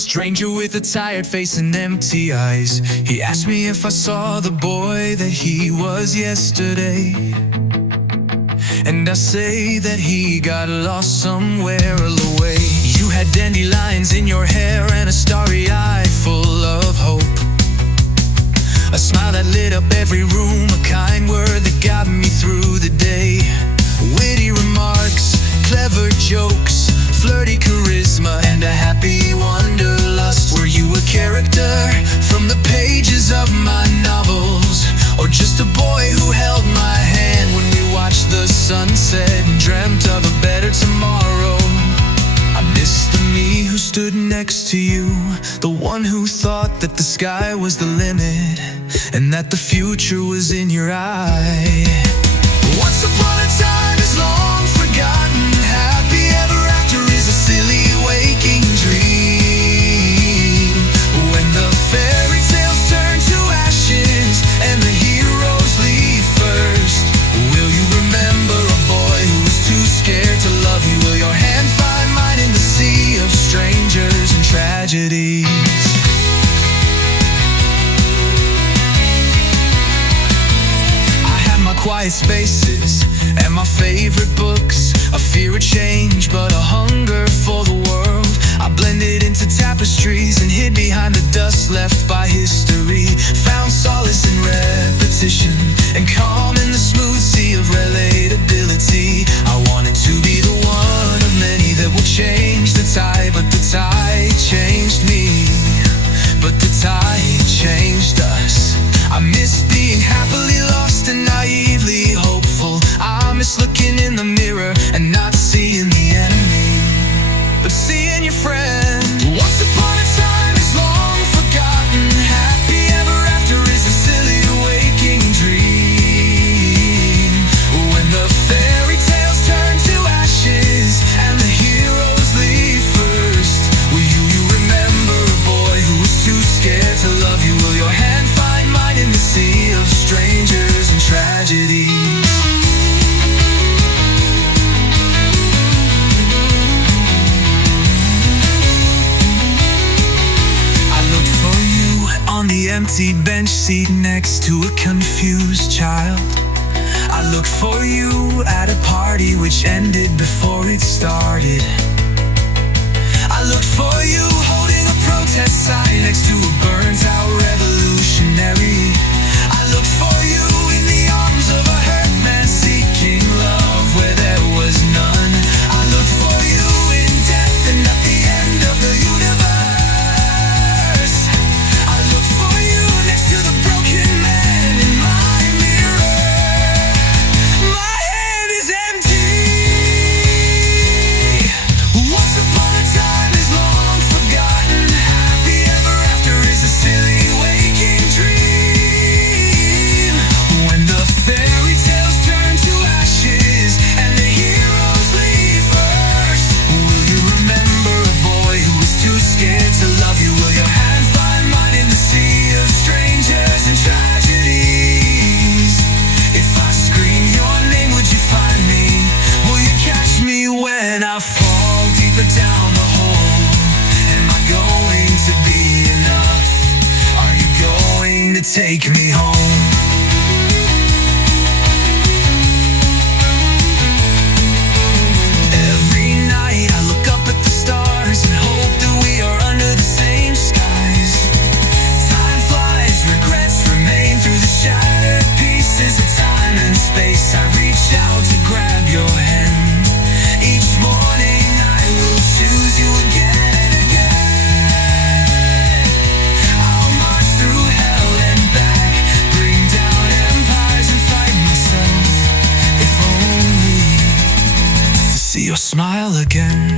stranger with a tired face and empty eyes. He asked me if I saw the boy that he was yesterday, and I say that he got lost somewhere away. You had dandelions in your hair and a starry eye full of hope, a smile that lit up every room, a kind word that got me through the day. Witty remarks, clever jokes, flirty charisma, and a happy wanderlust. Were you a character from the pages of my novels, or just a boy who held my hand when we watched the sunset and dreamt of a better tomorrow? I miss the me who stood next to you, the one who thought that the sky was the limit and that the future was in your eye. Once upon a time is long forgotten, happy ever after is a silly waking dream. When the fairy tales turn to ashes and the heroes leave first, will you remember a boy who was too scared to love you? Will your hand find mine in the sea of strangers and tragedies? Quiet spaces and my favorite books, a fear of change but a hunger for the world. I blended into tapestries and hid behind the dust left by history. Found solace in repetition and calm in the smooth sea of relatability. I wanted to be the one of many that will change the tide, but the tide changed me, but the tide changed us. I miss being happily lost and naively hopeful. I miss looking in the mirror and not seeing the enemy, but seeing your friend. Once upon a time is long forgotten, happy ever after is a silly waking dream. When the fairy tales turn to ashes and the heroes leave first, will you remember a boy who was too scared to love you? Will your hand find mine in the sea of strangers and tragedy? I looked for you on the empty bench seat next to a confused child. I looked for you at a party which ended before it started. I looked for you holding a protest sign next to a burnt out revolutionary. I looked for you in the arms of a hurt man seeking love where there was none. I looked for you in death and at the end of the universe. I looked for you next to the broken man in my mirror. My hand is empty. Once upon a time is long forgotten, happy ever after is a silly waking dream. When the fairy tales turn to ashes and the heroes leave first, will you remember a boy who was too scared to love you? Will your hand find mine in the sea of strangers and tragedies? If I scream your name, would you find me? Will you catch me when I fall deeper down the hole? Am I going to be enough? Are you going to take me home? Every night I look up at the stars and hope that we are under the same skies. Time flies, regrets remain through the shattered pieces of time and space. I reach out to grab your hand. Each morning I will choose you again and again. I'll march through hell and back, bring down empires and fight myself, if only to see your smile again.